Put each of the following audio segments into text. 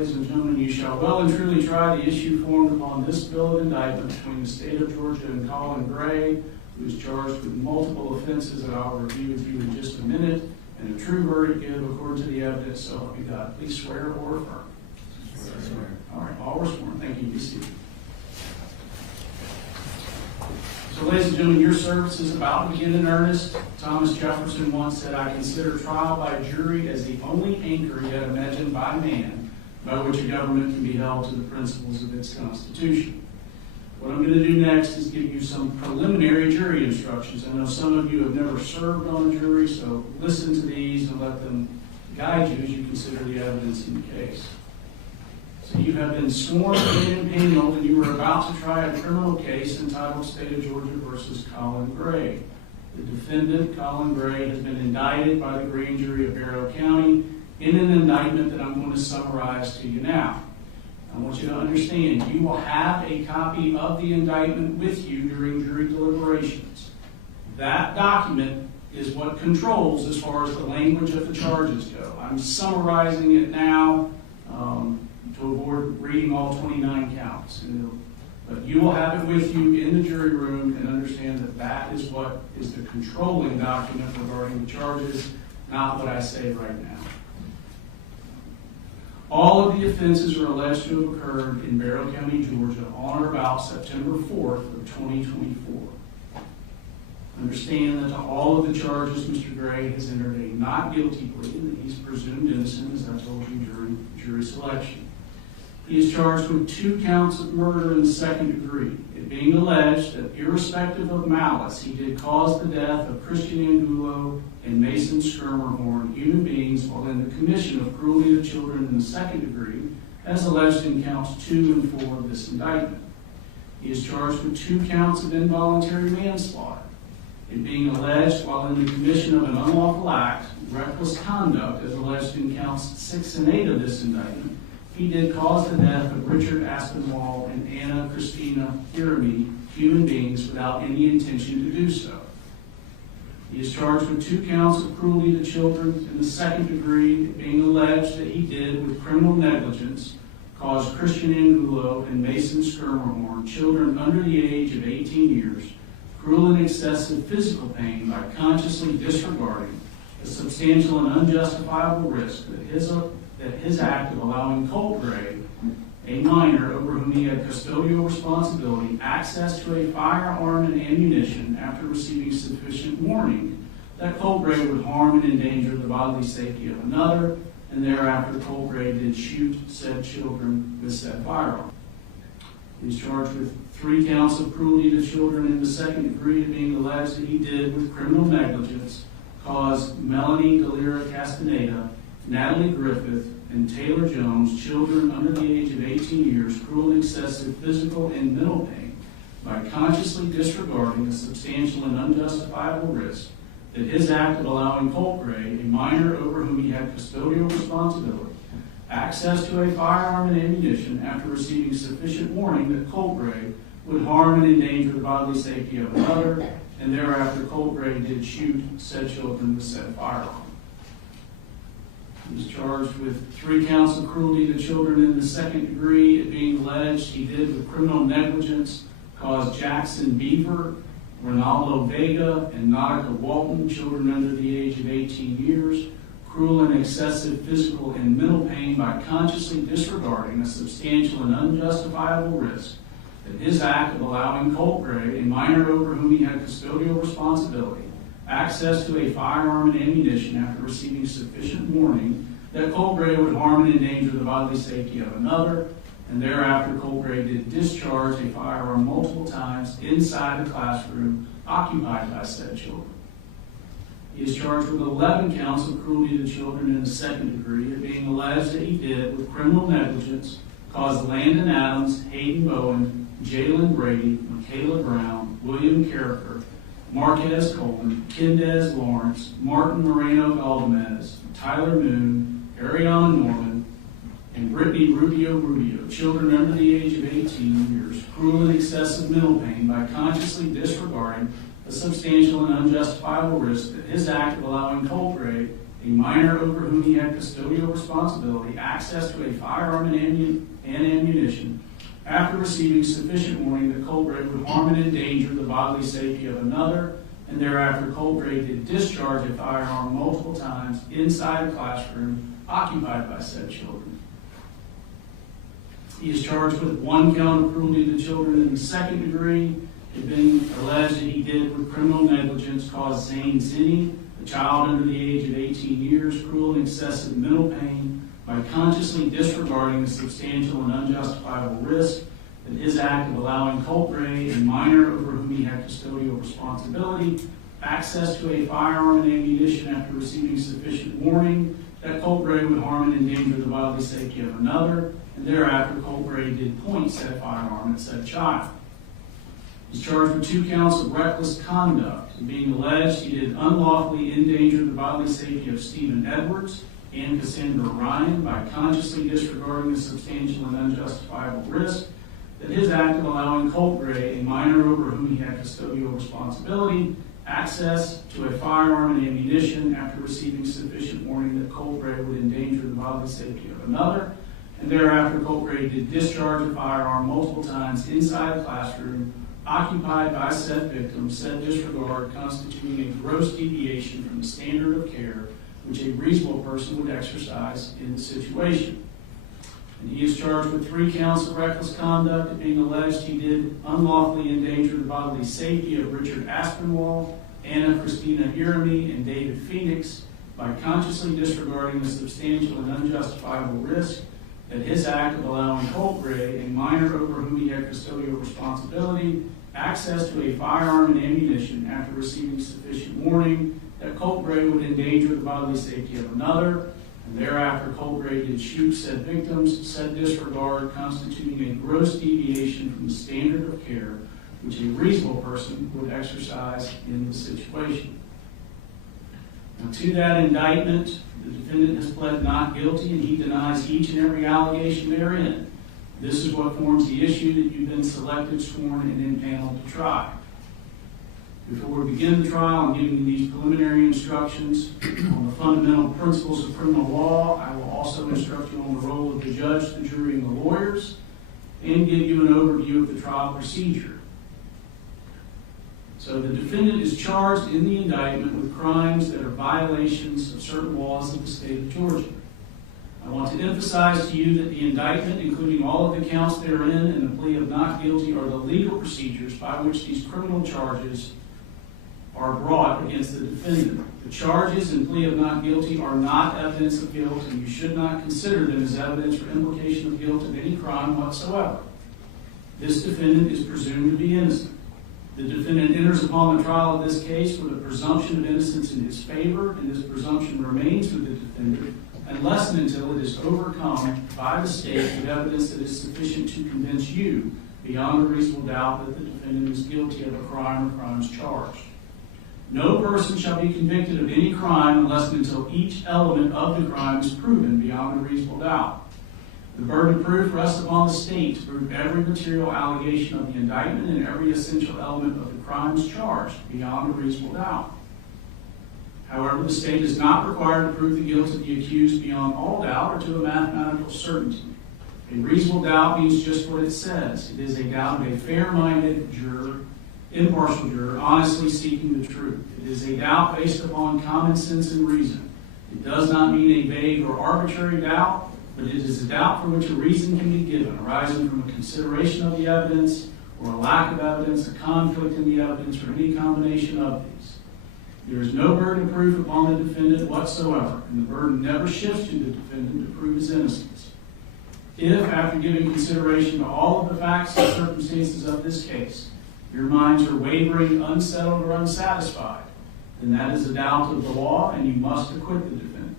ladies and gentlemen, you shall well and truly try the issue formed upon this bill of indictment between the state of Georgia and Colin Gray, who is charged with multiple offenses that I'll review with you in just a minute, and a true verdict give according to the evidence. So help me God. Please swear or affirm. Swear. All right, all were sworn. Thank you. Be seated. So, ladies and gentlemen, your service is about to begin in earnest. Thomas Jefferson once said, "I consider trial by jury as the only anchor yet imagined by man by which a government can be held to the principles of its Constitution." What I'm going to do next is give you some preliminary jury instructions. I know some of you have never served on a jury, so listen to these and let them guide you as you consider the evidence in the case. So you have been sworn and paneled, and you are about to try a criminal case entitled State of Georgia versus Colin Gray. The defendant, Colin Gray, has been indicted by the grand jury of Barrow County in an indictment that I'm going to summarize to you now. I want you to understand, you will have a copy of the indictment with you during jury deliberations. That document is what controls as far as the language of the charges go. I'm summarizing it now to avoid reading all 29 counts. But you will have it with you in the jury room and understand that that is what is the controlling document regarding the charges, not what I say right now. All of the offenses are alleged to have occurred in Barrow County, Georgia on or about September 4th of 2024. Understand that to all of the charges, Mr. Gray has entered a not guilty plea and that he's presumed innocent, as I told you during jury selection. He is charged with 2 counts of murder in the second degree, it being alleged that irrespective of malice, he did cause the death of Christian Angulo and Mason Skirmerhorn, human beings, while in the commission of cruelty to children in the second degree, as alleged in counts 2 and 4 of this indictment. He is charged with 2 counts of involuntary manslaughter, it being alleged while in the commission of an unlawful act, reckless conduct, as alleged in counts 6 and 8 of this indictment, he did cause the death of Richard Aspinwall and Anna Christina Jeremy, human beings, without any intention to do so. He is charged with 2 counts of cruelty to children in the second degree, being alleged that he did, with criminal negligence, cause Christian Angulo and Mason Skirmerhorn, children under the age of 18 years, cruel and excessive physical pain by consciously disregarding the substantial and unjustifiable risk that his act of allowing Colt Gray, a minor over whom he had custodial responsibility, access to a firearm and ammunition after receiving sufficient warning that Colt Gray would harm and endanger the bodily safety of another, and thereafter Colt Gray did shoot said children with said firearm. He is charged with 3 counts of cruelty to children in the second degree, being alleged that he did, with criminal negligence, cause Melanie Delira Castaneda, Natalie Griffith, and Taylor Jones, children under the age of 18 years, cruel and excessive physical and mental pain by consciously disregarding a substantial and unjustifiable risk that his act of allowing Colt Gray, a minor over whom he had custodial responsibility, access to a firearm and ammunition after receiving sufficient warning that Colt Gray would harm and endanger the bodily safety of another, and thereafter Colt Gray did shoot said children with said firearm. He was charged with 3 counts of cruelty to children in the second degree, it being alleged he did, with criminal negligence, cause Jackson Beaver, Ronaldo Vega, and Nautica Walton, children under the age of 18 years, cruel and excessive physical and mental pain by consciously disregarding a substantial and unjustifiable risk that his act of allowing Colt Gray, a minor over whom he had custodial responsibility, access to a firearm and ammunition after receiving sufficient warning that Colt Gray would harm and endanger the bodily safety of another, and thereafter Colt Gray did discharge a firearm multiple times inside the classroom occupied by said children. He is charged with 11 counts of cruelty to children in the second degree, it being alleged that he did, with criminal negligence, cause Landon Adams, Hayden Bowen, Jalen Brady, Michaela Brown, William Carricker, Marquez Coleman, Kendez Lawrence, Martin Moreno Galdamez, Tyler Moon, Ariana Norman, and Brittany Rubio, children under the age of 18 years, cruel and excessive mental pain by consciously disregarding a substantial and unjustifiable risk that his act of allowing Colt Gray, a minor over whom he had custodial responsibility, access to a firearm and ammunition after receiving sufficient warning that Colt Gray would harm and endanger the bodily safety of another, and thereafter Colt Gray did discharge a firearm multiple times inside a classroom occupied by said children. He is charged with 1 count of cruelty to children in the 2nd degree. It being alleged that he did with criminal negligence cause Zane Zinni, a child under the age of 18 years, cruel and excessive mental pain by consciously disregarding the substantial and unjustifiable risk that his act of allowing Colt Gray, a minor over whom he had custodial responsibility, access to a firearm and ammunition after receiving sufficient warning that Colt Gray would harm and endanger the bodily safety of another, and thereafter Colt Gray did point said firearm at said child. He's charged with 2 counts of reckless conduct, being alleged he did unlawfully endanger the bodily safety of Stephen Edwards and Cassandra Ryan by consciously disregarding the substantial and unjustifiable risk that his act of allowing Colt Gray, a minor over whom he had custodial responsibility, access to a firearm and ammunition after receiving sufficient warning that Colt Gray would endanger the bodily safety of another, and thereafter Colt Gray did discharge a firearm multiple times inside a classroom occupied by said victim, said disregard constituting a gross deviation from the standard of care which a reasonable person would exercise in the situation. And he is charged with 3 counts of reckless conduct, being alleged he did unlawfully endanger the bodily safety of Richard Aspinwall, Anna Christina Hirami, and David Phoenix by consciously disregarding the substantial and unjustifiable risk that his act of allowing Colt Gray, a minor over whom he had custodial responsibility, access to a firearm and ammunition after receiving sufficient warning that Colt Gray would endanger the bodily safety of another, and thereafter Colt Gray did shoot said victims, said disregard constituting a gross deviation from the standard of care which a reasonable person would exercise in the situation. Now, to that indictment, the defendant has pled not guilty, and he denies each and every allegation therein. This is what forms the issue that you've been selected, sworn, and impaneled to try. Before we begin the trial, I'm giving you these preliminary instructions on the fundamental principles of criminal law. I will also instruct you on the role of the judge, the jury, and the lawyers, and give you an overview of the trial procedure. So the defendant is charged in the indictment with crimes that are violations of certain laws of the state of Georgia. I want to emphasize to you that the indictment, including all of the counts therein, and the plea of not guilty are the legal procedures by which these criminal charges are brought against the defendant. The charges and plea of not guilty are not evidence of guilt, and you should not consider them as evidence or implication of guilt of any crime whatsoever. This defendant is presumed to be innocent. The defendant enters upon the trial of this case with a presumption of innocence in his favor, and this presumption remains with the defendant unless and until it is overcome by the state with evidence that is sufficient to convince you beyond a reasonable doubt that the defendant is guilty of a crime or crimes charged. No person shall be convicted of any crime unless and until each element of the crime is proven beyond a reasonable doubt. The burden of proof rests upon the state to prove every material allegation of the indictment and every essential element of the crimes charged beyond a reasonable doubt. However, the state is not required to prove the guilt of the accused beyond all doubt or to a mathematical certainty. A reasonable doubt means just what it says. It is a doubt of a fair-minded juror, impartial juror, honestly seeking the truth. It is a doubt based upon common sense and reason. It does not mean a vague or arbitrary doubt, but it is a doubt for which a reason can be given, arising from a consideration of the evidence, or a lack of evidence, a conflict in the evidence, or any combination of these. There is no burden of proof upon the defendant whatsoever, and the burden never shifts to the defendant to prove his innocence. If, after giving consideration to all of the facts and circumstances of this case, your minds are wavering, unsettled, or unsatisfied, then that is a doubt of the law, and you must acquit the defendant.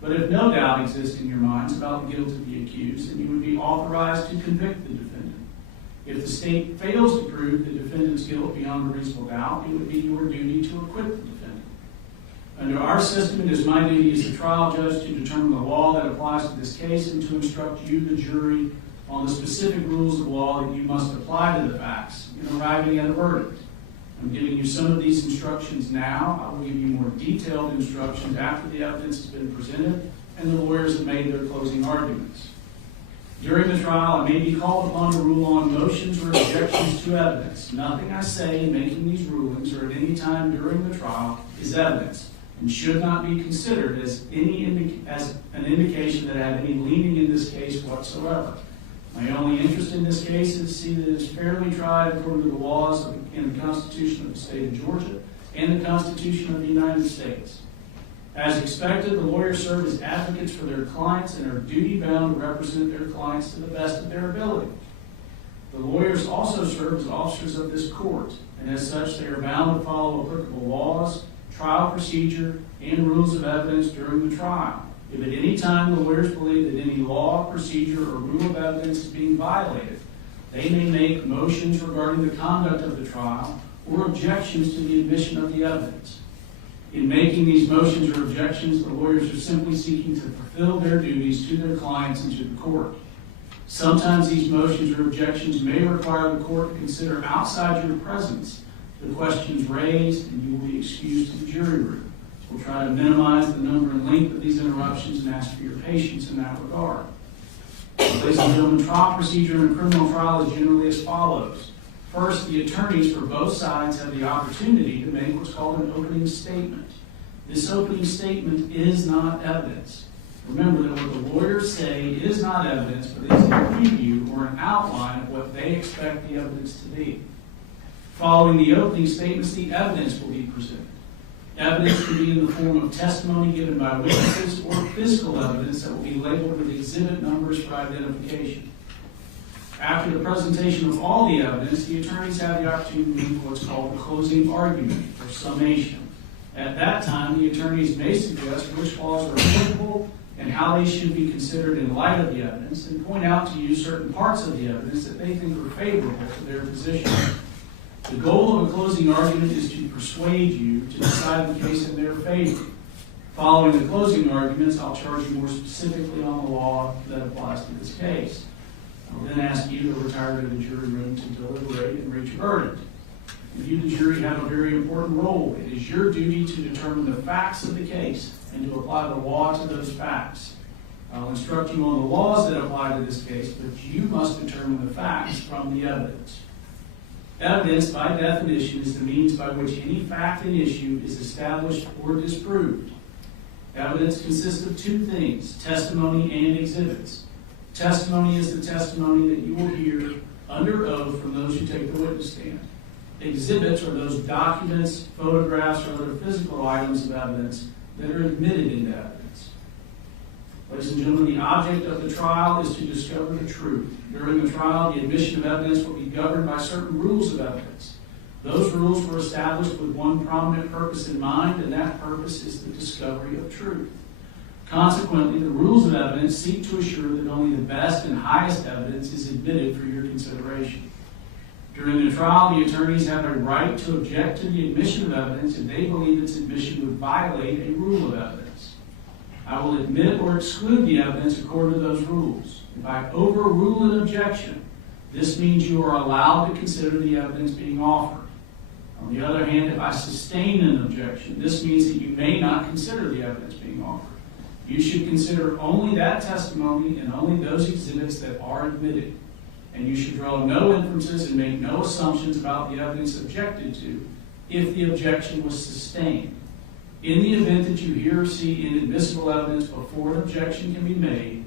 But if no doubt exists in your minds about the guilt of the accused, then you would be authorized to convict the defendant. If the state fails to prove the defendant's guilt beyond a reasonable doubt, it would be your duty to acquit the defendant. Under our system, it is my duty as the trial judge to determine the law that applies to this case and to instruct you, the jury, on the specific rules of law that you must apply to the facts in arriving at a verdict. I'm giving you some of these instructions now. I will give you more detailed instructions after the evidence has been presented and the lawyers have made their closing arguments. During the trial, I may be called upon to rule on motions or objections to evidence. Nothing I say in making these rulings or at any time during the trial is evidence and should not be considered as an indication that I have any leaning in this case whatsoever. My only interest in this case is to see that it is fairly tried according to the laws and the Constitution of the State of Georgia and the Constitution of the United States. As expected, the lawyers serve as advocates for their clients and are duty-bound to represent their clients to the best of their ability. The lawyers also serve as officers of this court, and as such, they are bound to follow applicable laws, trial procedure, and rules of evidence during the trial. If at any time the lawyers believe that any law, procedure, or rule of evidence is being violated, they may make motions regarding the conduct of the trial or objections to the admission of the evidence. In making these motions or objections, the lawyers are simply seeking to fulfill their duties to their clients and to the court. Sometimes these motions or objections may require the court to consider outside your presence the questions raised, and you will be excused to the jury room. We'll try to minimize the number and length of these interruptions and ask for your patience in that regard. Ladies and gentlemen, trial procedure in a criminal trial is generally as follows. First, the attorneys for both sides have the opportunity to make what's called an opening statement. This opening statement is not evidence. Remember that what the lawyers say is not evidence, but is a preview or an outline of what they expect the evidence to be. Following the opening statements, the evidence will be presented. Evidence can be in the form of testimony given by witnesses or physical evidence that will be labeled with exhibit numbers for identification. After the presentation of all the evidence, the attorneys have the opportunity to make what's called a closing argument or summation. At that time, the attorneys may suggest which laws are applicable and how they should be considered in light of the evidence, and point out to you certain parts of the evidence that they think are favorable to their position. The goal of a closing argument is to persuade you to decide the case in their favor. Following the closing arguments, I'll charge you more specifically on the law that applies to this case. I'll then ask you to retire to the jury room to deliberate and reach a verdict. You, the jury, have a very important role. It is your duty to determine the facts of the case and to apply the law to those facts. I'll instruct you on the laws that apply to this case, but you must determine the facts from the evidence. Evidence, by definition, is the means by which any fact and issue is established or disproved. Evidence consists of two things, testimony and exhibits. Testimony is the testimony that you will hear under oath from those who take the witness stand. Exhibits are those documents, photographs, or other physical items of evidence that are admitted into evidence. Ladies and gentlemen, the object of the trial is to discover the truth. During the trial, the admission of evidence will be governed by certain rules of evidence. Those rules were established with one prominent purpose in mind, and that purpose is the discovery of truth. Consequently, the rules of evidence seek to assure that only the best and highest evidence is admitted for your consideration. During the trial, the attorneys have a right to object to the admission of evidence if they believe its admission would violate a rule of evidence. I will admit or exclude the evidence according to those rules. If I overrule an objection, this means you are allowed to consider the evidence being offered. On the other hand, if I sustain an objection, this means that you may not consider the evidence being offered. You should consider only that testimony and only those exhibits that are admitted. And you should draw no inferences and make no assumptions about the evidence objected to if the objection was sustained. In the event that you hear or see inadmissible evidence before an objection can be made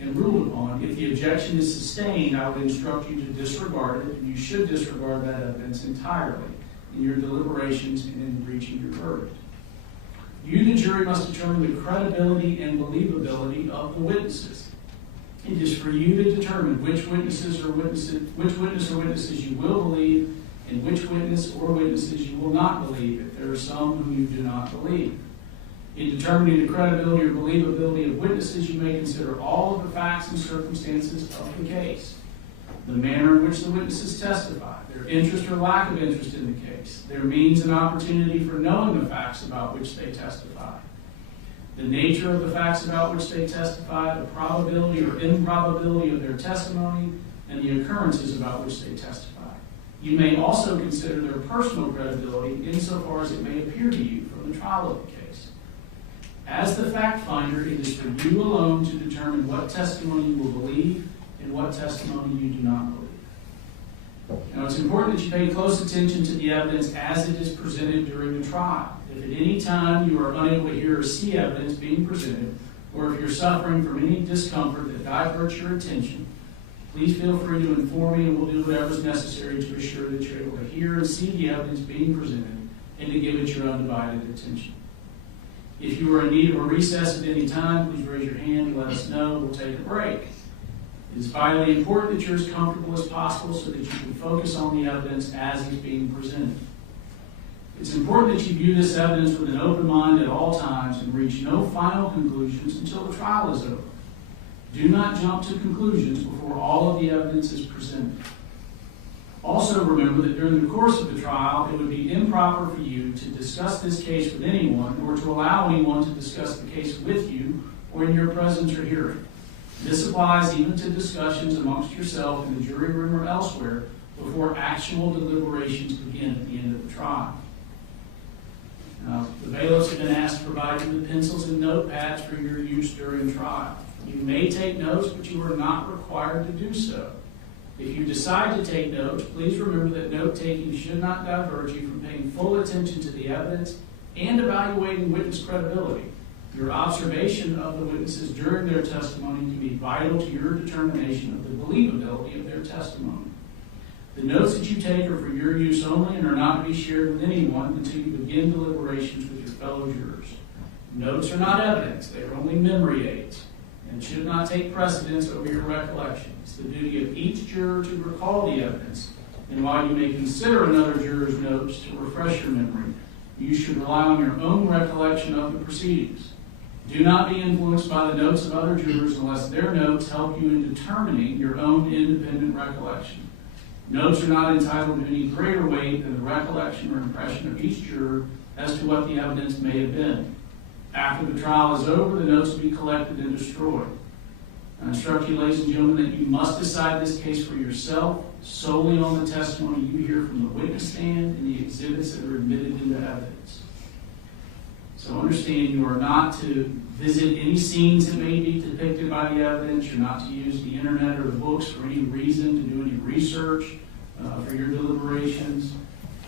and ruled upon, if the objection is sustained, I would instruct you to disregard it, and you should disregard that evidence entirely in your deliberations and in reaching your verdict. You, the jury, must determine the credibility and believability of the witnesses. It is for you to determine which witness or witnesses you will believe and which witness or witnesses you will not believe if there are some whom you do not believe. In determining the credibility or believability of witnesses, you may consider all of the facts and circumstances of the case, the manner in which the witnesses testify, their interest or lack of interest in the case, their means and opportunity for knowing the facts about which they testify, the nature of the facts about which they testify, the probability or improbability of their testimony, and the occurrences about which they testify. You may also consider their personal credibility insofar as it may appear to you from the trial of the case. As the fact finder, it is for you alone to determine what testimony you will believe and what testimony you do not believe. Now, it's important that you pay close attention to the evidence as it is presented during the trial. If at any time you are unable to hear or see evidence being presented, or if you're suffering from any discomfort that diverts your attention, please feel free to inform me and we'll do whatever is necessary to assure that you're able to hear and see the evidence being presented and to give it your undivided attention. If you are in need of a recess at any time, please raise your hand and let us know. We'll take a break. It is vitally important that you're as comfortable as possible so that you can focus on the evidence as it's being presented. It's important that you view this evidence with an open mind at all times and reach no final conclusions until the trial is over. Do not jump to conclusions before all of the evidence is presented. Also remember that during the course of the trial, it would be improper for you to discuss this case with anyone or to allow anyone to discuss the case with you or in your presence or hearing. This applies even to discussions amongst yourself in the jury room or elsewhere before actual deliberations begin at the end of the trial. Now, the bailiffs have been asked to provide you with pencils and notepads for your use during trial. You may take notes, but you are not required to do so. If you decide to take notes, please remember that note-taking should not divert you from paying full attention to the evidence and evaluating witness credibility. Your observation of the witnesses during their testimony can be vital to your determination of the believability of their testimony. The notes that you take are for your use only and are not to be shared with anyone until you begin deliberations with your fellow jurors. Notes are not evidence. They are only memory aids and should not take precedence over your recollection. It's the duty of each juror to recall the evidence, and while you may consider another juror's notes to refresh your memory, you should rely on your own recollection of the proceedings. Do not be influenced by the notes of other jurors unless their notes help you in determining your own independent recollection. Notes are not entitled to any greater weight than the recollection or impression of each juror as to what the evidence may have been. After the trial is over, the notes will be collected and destroyed. I instruct you, ladies and gentlemen, that you must decide this case for yourself solely on the testimony you hear from the witness stand and the exhibits that are admitted into evidence. So understand you are not to visit any scenes that may be depicted by the evidence. You're not to use the internet or the books for any reason, to do any research for your deliberations.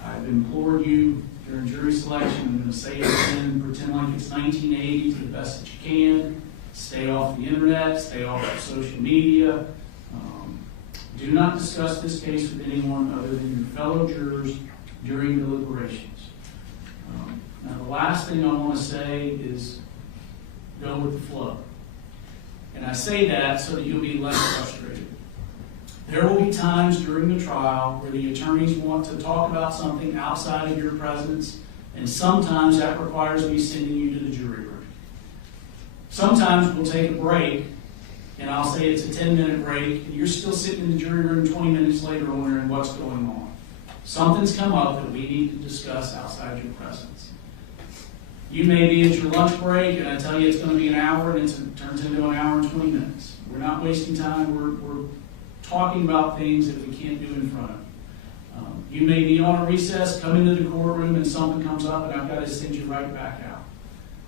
I've implored you during jury selection, I'm going to say it again, pretend like it's 1980 to the best that you can. Stay off the internet, stay off of social media. Do not discuss this case with anyone other than your fellow jurors during deliberations. Now, the last thing I want to say is go with the flow. And I say that so that you'll be less frustrated. There will be times during the trial where the attorneys want to talk about something outside of your presence, and sometimes that requires me sending you to the jury room. Sometimes we'll take a break, and I'll say it's a 10-minute break, and you're still sitting in the jury room 20 minutes later wondering what's going on. Something's come up that we need to discuss outside your presence. You may be at your lunch break, and I tell you it's going to be an hour, and it turns into an hour and 20 minutes. We're not wasting time. We're talking about things that we can't do in front of. You may be on a recess, come into the courtroom, and something comes up, and I've got to send you right back out.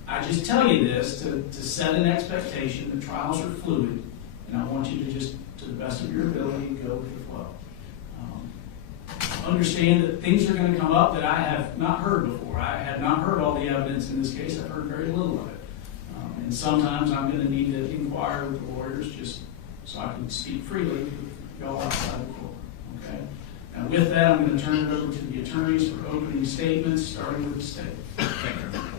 I just tell you this to set an expectation that trials are fluid, and I want you to just, to the best of your ability, go with the flow. Understand that things are going to come up that I have not heard before. I have not heard all the evidence in this case. I've heard very little of it. And sometimes I'm going to need to inquire with the lawyers just so I can speak freely with y'all outside the court. Okay? Now with that, I'm going to turn it over to the attorneys for opening statements, starting with the state. Thank you.